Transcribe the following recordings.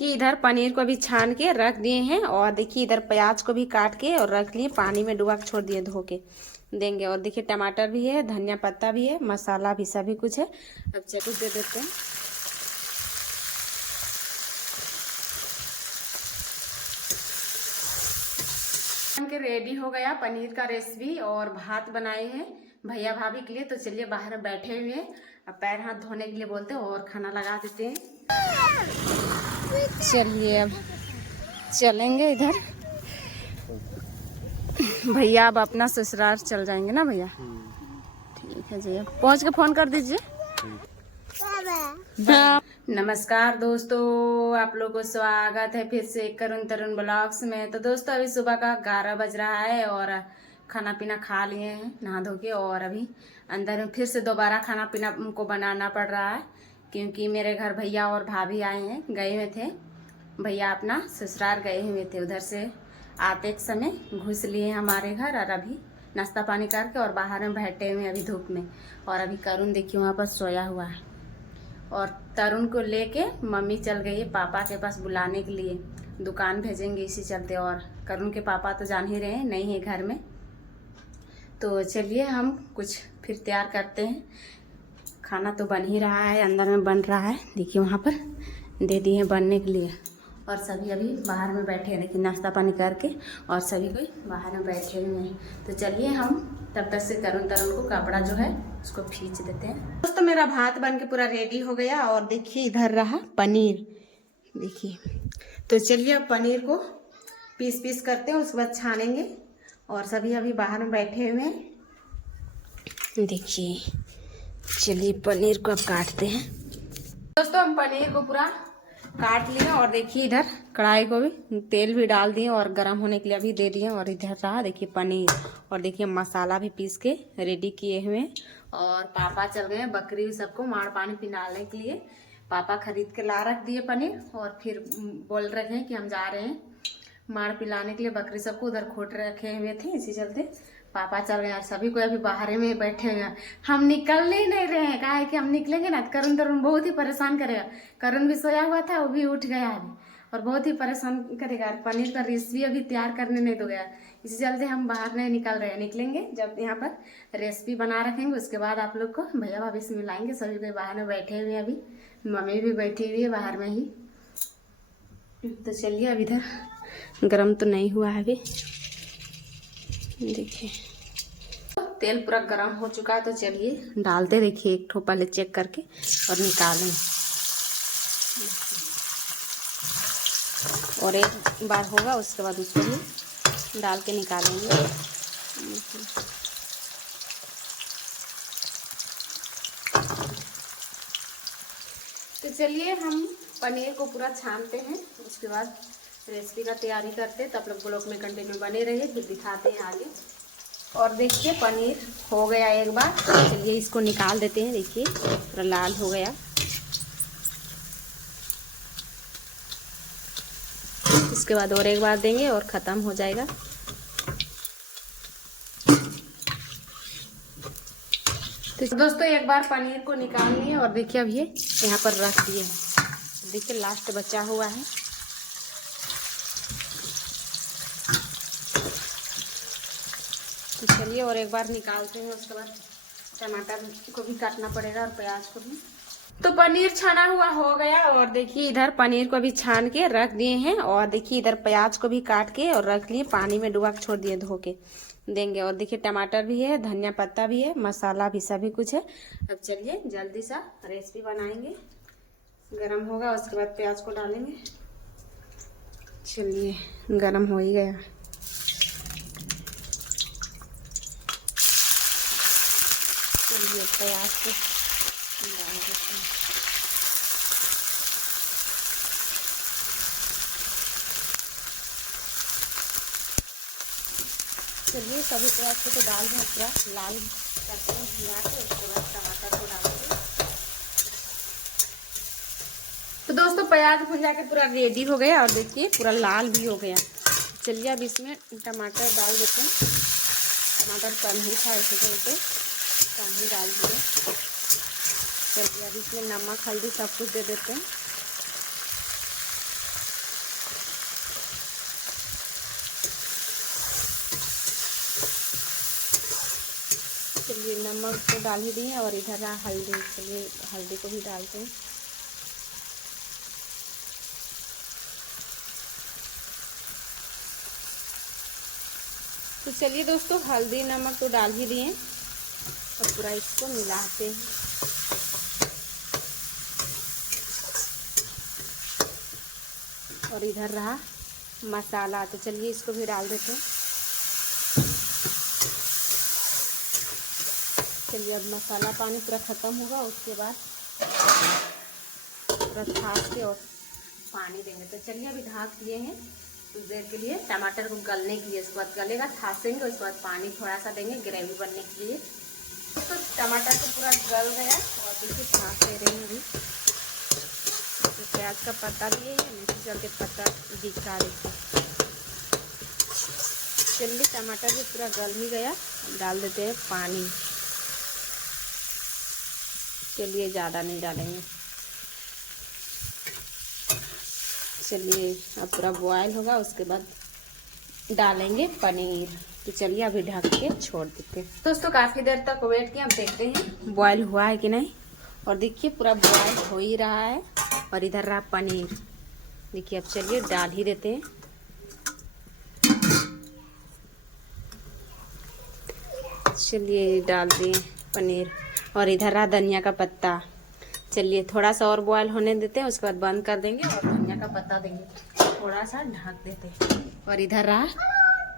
देखिए इधर पनीर को भी छान के रख दिए हैं और देखिए इधर प्याज को भी काट के और रख लिए, पानी में डुबा के छोड़ दिए धो के देंगे। और देखिए टमाटर भी है, धनिया पत्ता भी है, मसाला भी, सभी कुछ है। अब चटू दे देते हैं। के रेडी हो गया पनीर का रेसिपी और भात बनाए हैं भैया भाभी के लिए। तो चलिए बाहर में बैठे हुए हैं, अब पैर हाथ धोने के लिए बोलते हैं और खाना लगा देते हैं। चलिए अब चलेंगे इधर। भैया अब अपना ससुराल चल जाएंगे ना भैया? ठीक है जी, पहुंच के फोन कर दीजिए। नमस्कार दोस्तों, आप लोगों को स्वागत है फिर से करुण तरुण ब्लॉग्स में। तो दोस्तों अभी सुबह का 11 बज रहा है और खाना पीना खा लिए हैं नहा धो के, और अभी अंदर में फिर से दोबारा खाना पीना हमको बनाना पड़ रहा है क्योंकि मेरे घर भैया और भाभी आए हैं। गए हुए थे भैया, अपना ससुराल गए हुए थे, उधर से आते समय घुस लिए हमारे घर और अभी नाश्ता पानी करके और बाहर में बैठे हुए अभी धूप में। और अभी करुण देखिए वहाँ पर सोया हुआ है और तरुण को लेके मम्मी चल गई है पापा के पास बुलाने के लिए, दुकान भेजेंगे इसी चलते। और करुण के पापा तो जान ही रहे हैं, नहीं है घर में। तो चलिए हम कुछ फिर तैयार करते हैं। खाना तो बन ही रहा है, अंदर में बन रहा है, देखिए वहाँ पर दे दिए हैं बनने के लिए। और सभी अभी बाहर में बैठे हैं, देखिए नाश्ता पानी करके और सभी कोई बाहर में बैठे हुए हैं। तो चलिए हम तब तक से तरुण को कपड़ा जो है उसको खींच देते हैं। दोस्तों मेरा भात बन के पूरा रेडी हो गया और देखिए इधर रहा पनीर, देखिए। तो चलिए अब पनीर को पीस पीस करते हैं, उसके बाद छानेंगे। और सभी अभी बाहर में बैठे हुए हैं, देखिए। चलिए पनीर को अब काटते हैं। दोस्तों हम पनीर को पूरा काट लिए और देखिए इधर कढ़ाई को भी तेल भी डाल दिए और गर्म होने के लिए अभी दे दिए। और इधर रहा देखिए पनीर, और देखिए मसाला भी पीस के रेडी किए हुए। और पापा चल गए हैं बकरी सबको माड़ पानी पिलाने के लिए। पापा खरीद के ला रख दिए पनीर और फिर बोल रहे हैं कि हम जा रहे हैं माड़ पिलाने के लिए बकरी सबको, उधर खोट रखे हुए थे, इसी चलते पापा चल गए। और सभी को अभी बाहर में बैठे हुए हैं, हम निकल ही नहीं रहे हैं। कहा है कि हम निकलेंगे ना तो करुण बहुत ही परेशान करेगा। करुण भी सोया हुआ था, वो भी उठ गया अभी और बहुत ही परेशान करेगा। पनीर का रेसिपी अभी तैयार करने नहीं दोगे, इसी चलते हम बाहर नहीं निकल रहे हैं। निकलेंगे जब यहाँ पर रेसिपी बना रखेंगे, उसके बाद आप लोग को भैया भाभी से मिलाएंगे। सभी कोई बाहर में बैठे हुए हैं, अभी मम्मी भी बैठी हुई है बाहर में ही। तो चलिए अब इधर गरम तो नहीं हुआ है अभी, देखिए तेल पूरा गरम हो चुका है। तो चलिए डालते, देखिए एक ठो पहले चेक करके और निकालें। और एक बार होगा उसके बाद उसको भी डाल के निकालेंगे। तो चलिए हम पनीर को पूरा छानते हैं, उसके बाद रेसिपी का तैयारी करते हैं। तब लोग ब्लॉग में कंटिन्यू बने रहिए, फिर दिखाते हैं आगे। और देखिए पनीर हो गया एक बार, चलिए इसको निकाल देते हैं। देखिए पूरा लाल हो गया, इसके बाद और एक बार देंगे और ख़त्म हो जाएगा। तो दोस्तों एक बार पनीर को निकाल लिए और देखिए अब ये यहाँ पर रख दिए हैं। देखिए लास्ट बचा हुआ है, तो चलिए और एक बार निकालते हैं। उसके बाद टमाटर को भी काटना पड़ेगा और प्याज को भी। तो पनीर छाना हुआ हो गया और देखिए इधर पनीर को भी छान के रख दिए हैं। और देखिए इधर प्याज को भी काट के और रख लिए, पानी में डुबा के छोड़ दिए धो के देंगे। और देखिए टमाटर भी है, धनिया पत्ता भी है, मसाला भी, सभी कुछ है। अब चलिए जल्दी सा रेसिपी बनाएंगे। गरम होगा उसके बाद प्याज को डालेंगे। चलिए गरम हो ही गया, चलिए प्याज को डाल देते हैं। चलिए सभी प्याज को तो डाल दें, पूरा लाल करके भुना के उसके बाद टमाटर को डालेंगे। तो दोस्तों प्याज भुना के पूरा रेडी हो गया और देखिए पूरा लाल भी हो गया। चलिए अब इसमें टमाटर डाल देते हैं। टमाटर कम ही था इसी चलते कम ही डाल दिए। चलिए अब इसमें नमक हल्दी सब कुछ दे देते हैं। चलिए नमक तो डाल ही दिए और इधर रहा हल्दी। चलिए हल्दी को भी डालते हैं। तो चलिए दोस्तों हल्दी नमक तो डाल ही दिए और पूरा इसको मिलाते हैं। और इधर रहा मसाला, तो चलिए इसको भी डाल देते हैं। चलिए अब मसाला पानी पूरा ख़त्म होगा, उसके बाद पूरा ढाँक के और पानी देंगे। तो चलिए अभी ढाँक दिए हैं कुछ देर के लिए टमाटर को गलने के लिए। उसके बाद गलेगा, ठासेंगे, उसके बाद पानी थोड़ा सा देंगे ग्रेवी बनने के लिए। तो टमाटर तो पूरा गल गया और देखिए ढाँक दे रही हूँ। तो प्याज का पत्ता दिए हैं, नीचे चल के पत्ता दिखा देखिए। चलिए टमाटर भी पूरा गल ही गया, डाल देते हैं पानी। चलिए ज़्यादा नहीं डालेंगे। चलिए अब पूरा बॉयल होगा, उसके बाद डालेंगे पनीर। तो चलिए अभी ढक के छोड़ देते हैं। दोस्तों काफ़ी देर तक वेट किया, अब देखते हैं बॉयल हुआ है कि नहीं। और देखिए पूरा बॉयल हो ही रहा है। और इधर रहा पनीर, देखिए अब चलिए डाल ही देते हैं। चलिए डाल दिए पनीर। और इधर रहा धनिया का पत्ता। चलिए थोड़ा सा और बॉयल होने देते हैं, उसके बाद बंद कर देंगे और धनिया का पत्ता देंगे, थोड़ा सा ढक देते हैं। और इधर रहा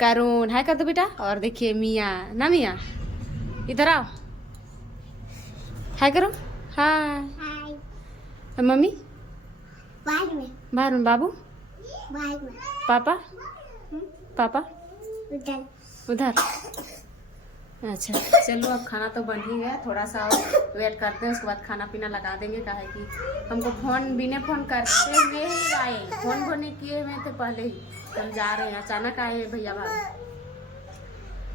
करून, हाय कर दो बेटा। और देखिए मियाँ, ना मियाँ इधर आओ, हाय करो। हाय मम्मी बाहर में, बाबू पापा पापा उधर। अच्छा चलो अब खाना तो बन ही गया, थोड़ा सा और वेट करते हैं, उसके बाद खाना पीना लगा देंगे। काहे कि हमको फोन बिना फोन करते हुए ही आए, फोन नहीं किए हुए थे पहले ही। हम जा रहे हैं, अचानक आए भैया भाभी,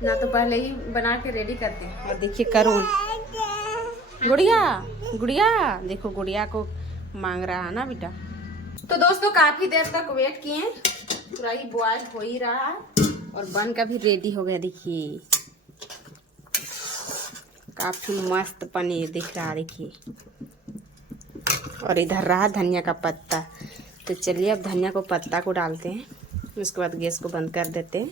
ना तो पहले ही बना के रेडी करते हैं। और देखिए करून, गुड़िया गुड़िया, देखो गुड़िया को मांग रहा है ना बेटा। तो दोस्तों काफ़ी देर तक वेट किए, पूरा ही बॉयल हो ही रहा है और बन का भी रेडी हो गया। देखिए काफ़ी मस्त पनीर दिख रहा है, देखिए। और इधर रहा धनिया का पत्ता। तो चलिए अब धनिया को पत्ता को डालते हैं, उसके बाद गैस को बंद कर देते हैं।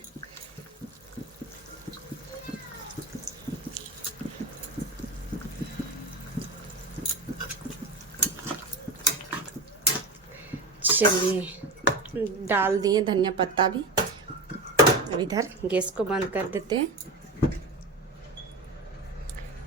चलिए डाल दिए धनिया पत्ता भी। अब इधर गैस को बंद कर देते हैं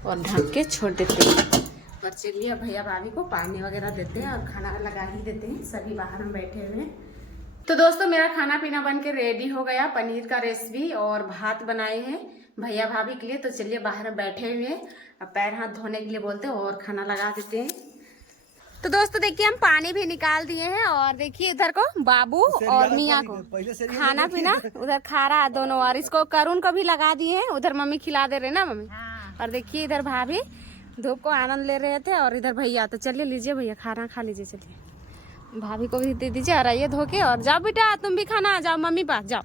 और ढक के छोड़ देते हैं। और चलिए भैया भाभी को पानी वगैरह देते हैं और खाना लगा ही देते हैं, सभी बाहर में बैठे हुए हैं। तो दोस्तों मेरा खाना पीना बन के रेडी हो गया, पनीर का रेसिपी और भात बनाए हैं भैया भाभी के लिए। तो चलिए बाहर में बैठे हुए हैं, अब पैर हाथ धोने के लिए बोलते हैं और खाना लगा देते हैं। तो दोस्तों देखिए हम पानी भी निकाल दिए हैं और देखिए इधर को बाबू और मियाँ को खाना पीना उधर खा रहा है दोनों। और इसको करुण को भी लगा दिए हैं, उधर मम्मी खिला दे रहे ना मम्मी। और देखिए इधर भाभी धूप को आनंद ले रहे थे और इधर भैया। तो चलिए लीजिए भैया खाना खा लीजिए। चलिए भाभी को भी दे दीजिए और आइए धो के। और जाओ बेटा तुम भी खाना, जाओ मम्मी पास जाओ।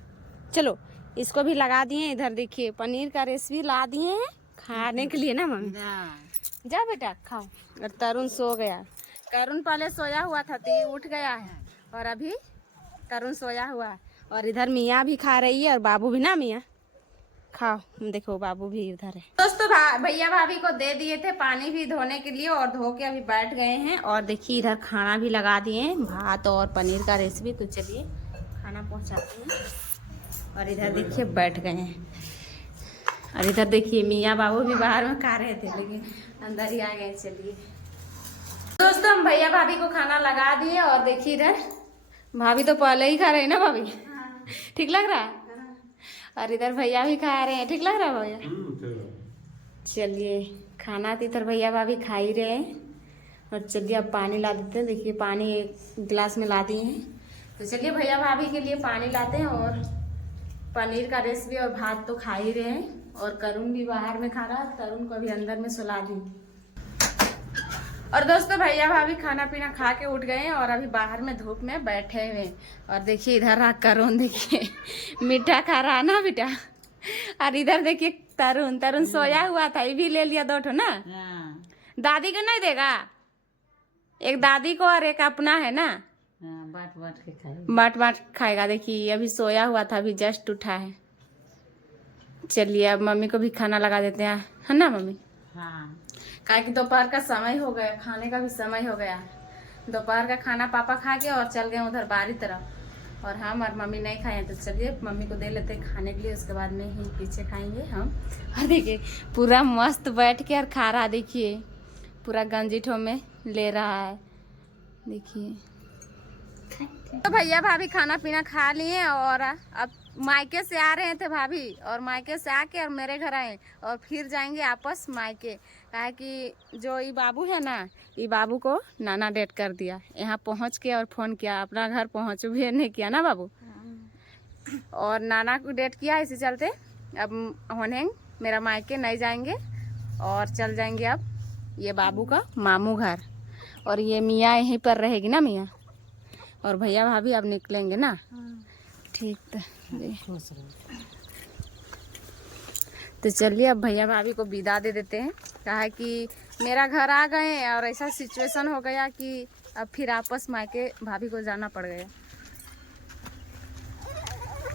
चलो इसको भी लगा दिए। इधर देखिए पनीर का रेसिपी ला दिए हैं खाने के लिए ना मम्मी। जाओ बेटा खाओ। और तरुण सो गया, करुण पहले सोया हुआ था तो उठ गया है और अभी तरुण सोया हुआ है। और इधर मियाँ भी खा रही है और बाबू भी ना। मियाँ खाओ, देखो बाबू भी इधर है। दोस्तों भैया भाभी को दे दिए थे पानी भी धोने के लिए और धो के अभी बैठ गए हैं। और देखिए इधर खाना भी लगा दिए हैं, भात और पनीर का रेसिपी। तो चलिए खाना पहुंचाते हैं। और इधर देखिए बैठ गए हैं। और इधर देखिए मियाँ बाबू भी बाहर में खा रहे थे लेकिन अंदर ही आ गए। चलिए दोस्तों हम भैया भाभी को खाना लगा दिए और देखिए इधर भाभी तो पहले ही खा रहे हैं ना भाभी। ठीक लग रहा है। और इधर भैया भी खा रहे हैं, ठीक लग रहा है भैया। चलिए खाना तो इधर भैया भाभी खा ही रहे हैं। और चलिए अब पानी ला देते हैं। देखिए पानी एक गिलास में ला दिए हैं। तो चलिए भैया भाभी के लिए पानी लाते हैं। और पनीर का रेसिपी और भात तो खा ही रहे हैं। और करुण भी बाहर में खा रहा है, तरुण को अभी अंदर में सुला दी। और दोस्तों भैया भाभी खाना पीना खा के उठ गए हैं और अभी बाहर में धूप में बैठे हुए हैं। और देखिए इधर करुण देखिए मीठा खा रहा है ना बेटा। और इधर देखिए तरुण तरुण सोया हुआ था, ये भी ले लिया 2 ठो ना। दादी को नहीं देगा, एक दादी को और एक अपना है ना, बांट बांट खाएगा। देखिए अभी सोया हुआ था, अभी जस्ट उठा है। चलिए अब मम्मी को भी खाना लगा देते हैं, है ना मम्मी? हाँ, काहे कि दोपहर का समय हो गया, खाने का भी समय हो गया। दोपहर का खाना पापा खा के और चल गए उधर बारी तरफ, और हम और मम्मी नहीं खाए, तो चलिए मम्मी को दे लेते हैं खाने के लिए, उसके बाद में ही पीछे खाएंगे हम। और देखिए पूरा मस्त बैठ के और खा रहा, देखिए पूरा गंजीठों में ले रहा है, देखिए। तो भैया भाभी खाना पीना खा लिए और अब मायके से आ रहे थे भाभी, और मायके से आके और मेरे घर आए और फिर जाएंगे आपस मायके। कहा कि जो ये बाबू है ना, ये बाबू को नाना डेट कर दिया, यहाँ पहुँच के और फोन किया, अपना घर पहुँच भी नहीं किया ना बाबू, और नाना को डेट किया। इसी चलते अब होने मेरा मायके नहीं जाएंगे और चल जाएंगे अब ये बाबू का मामू घर, और ये मियाँ यहीं पर रहेगी ना मियाँ, और भैया भाभी अब निकलेंगे ना। ठीक तो चलिए अब भैया भाभी को विदा दे देते हैं। कहा कि मेरा घर आ गए और ऐसा सिचुएशन हो गया कि अब फिर आपस मायके भाभी को जाना पड़ गया।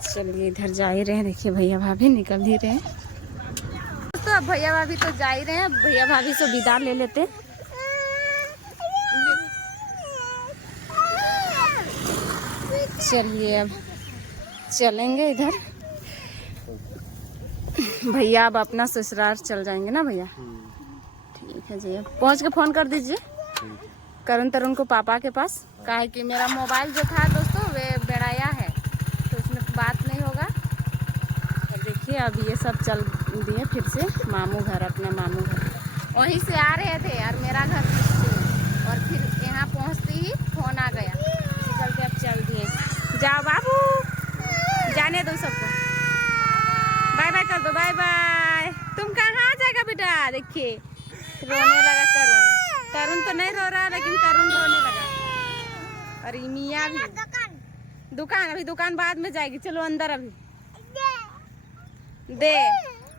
चलिए इधर जा ही रहे हैं, देखिए भैया भाभी निकल ही रहे हैं। तो अब भैया भाभी तो जा ही रहे हैं, भैया भाभी से विदा ले लेते हैं। चलिए अब चलेंगे इधर, भैया अब अपना ससुराल चल जाएंगे ना भैया। ठीक है जी, पहुंच के फोन कर दीजिए करुण तरुण को पापा के पास। कहा है कि मेरा मोबाइल जो था दोस्तों वे बेड़ाया है, तो उसमें बात नहीं होगा। और देखिए अब ये सब चल दिए फिर से मामू घर, अपना मामू घर। वहीं से आ रहे थे और मेरा घर और फिर यहाँ पहुँचते ही फोन आ गया, चल के अब चल दिए। जाओ बाबू, जाने दो सबको, बाय बाय कर दो, बाय बाय। तुम कहाँ जाएगा बेटा? देखिए रोने लगा करुण, तरुण तो नहीं रो रहा लेकिन करुण रोने लगा। और मियाँ भी दुकान, अभी दुकान बाद में जाएगी, चलो अंदर अभी दे।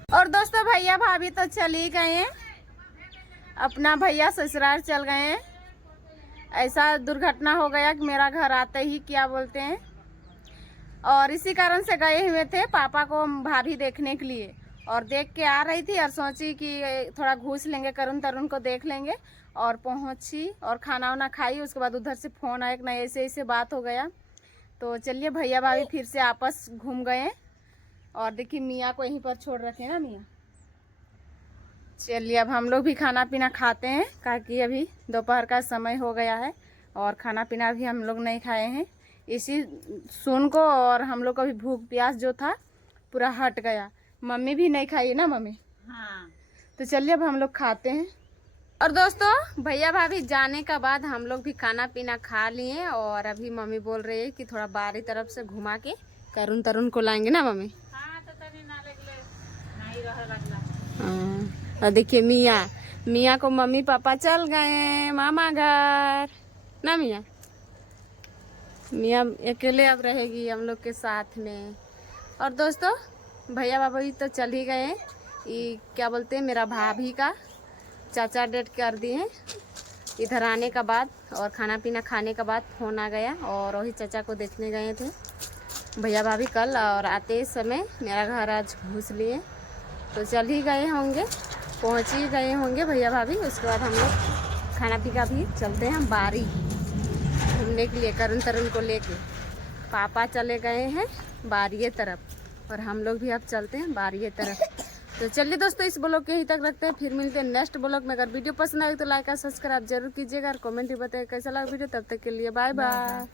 और दोस्तों भैया भाभी तो चली गए हैं, अपना भैया ससुराल चल गए हैं। ऐसा दुर्घटना हो गया कि मेरा घर आते ही क्या बोलते हैं, और इसी कारण से गए हुए थे पापा को भाभी देखने के लिए, और देख के आ रही थी और सोची कि थोड़ा घूस लेंगे, करुण तरुण को देख लेंगे, और पहुंची और खाना वाना खाई। उसके बाद उधर से फोन आया कि नहीं ऐसे ऐसे बात हो गया। तो चलिए भैया भाभी फिर से आपस घूम गए, और देखिए मियाँ को यहीं पर छोड़ रखे ना मियाँ। चलिए अब हम लोग भी खाना पीना खाते हैं, ताकि अभी दोपहर का समय हो गया है और खाना पीना भी हम लोग नहीं खाए हैं। इसी सुन को और हम लोग का भी भूख प्यास जो था पूरा हट गया। मम्मी भी नहीं खाई ना मम्मी? हाँ। तो चलिए अब हम लोग खाते हैं। और दोस्तों भैया भाभी जाने का बाद हम लोग भी खाना पीना खा लिए, और अभी मम्मी बोल रही है कि थोड़ा बाहरी तरफ से घुमा के करुण तरुण को लाएंगे ना मम्मी? हाँ, तो नहीं रहा। और देखिए मियाँ को मम्मी पापा चल गए मामा घर ना मियाँ। मियाँ अकेले अब रहेगी हम लोग के साथ में। और दोस्तों भैया बाबा भी तो चल ही गए। ये क्या बोलते हैं, मेरा भाभी का चाचा डेट कर दिए इधर आने का बाद, और खाना पीना खाने का बाद फोन आ गया, और वही चाचा को देखने गए थे भैया भाभी कल, और आते समय मेरा घर आज घुस लिए, तो चल ही गए होंगे, पहुँच ही गए होंगे भैया भाभी। उसके बाद हम लोग खाना पी का भी चलते हैं बारी घूमने के लिए, करुण तरुण को लेके। पापा चले गए हैं बारिये तरफ और हम लोग भी अब चलते हैं बारिये तरफ। तो चलिए दोस्तों इस ब्लॉग के यहीं तक रखते हैं, फिर मिलते हैं नेक्स्ट ब्लॉग में। अगर वीडियो पसंद आए तो लाइक और सब्सक्राइब जरूर कीजिएगा, और कमेंट भी बताइए कैसा लगा वीडियो। तब तक के लिए बाय बाय।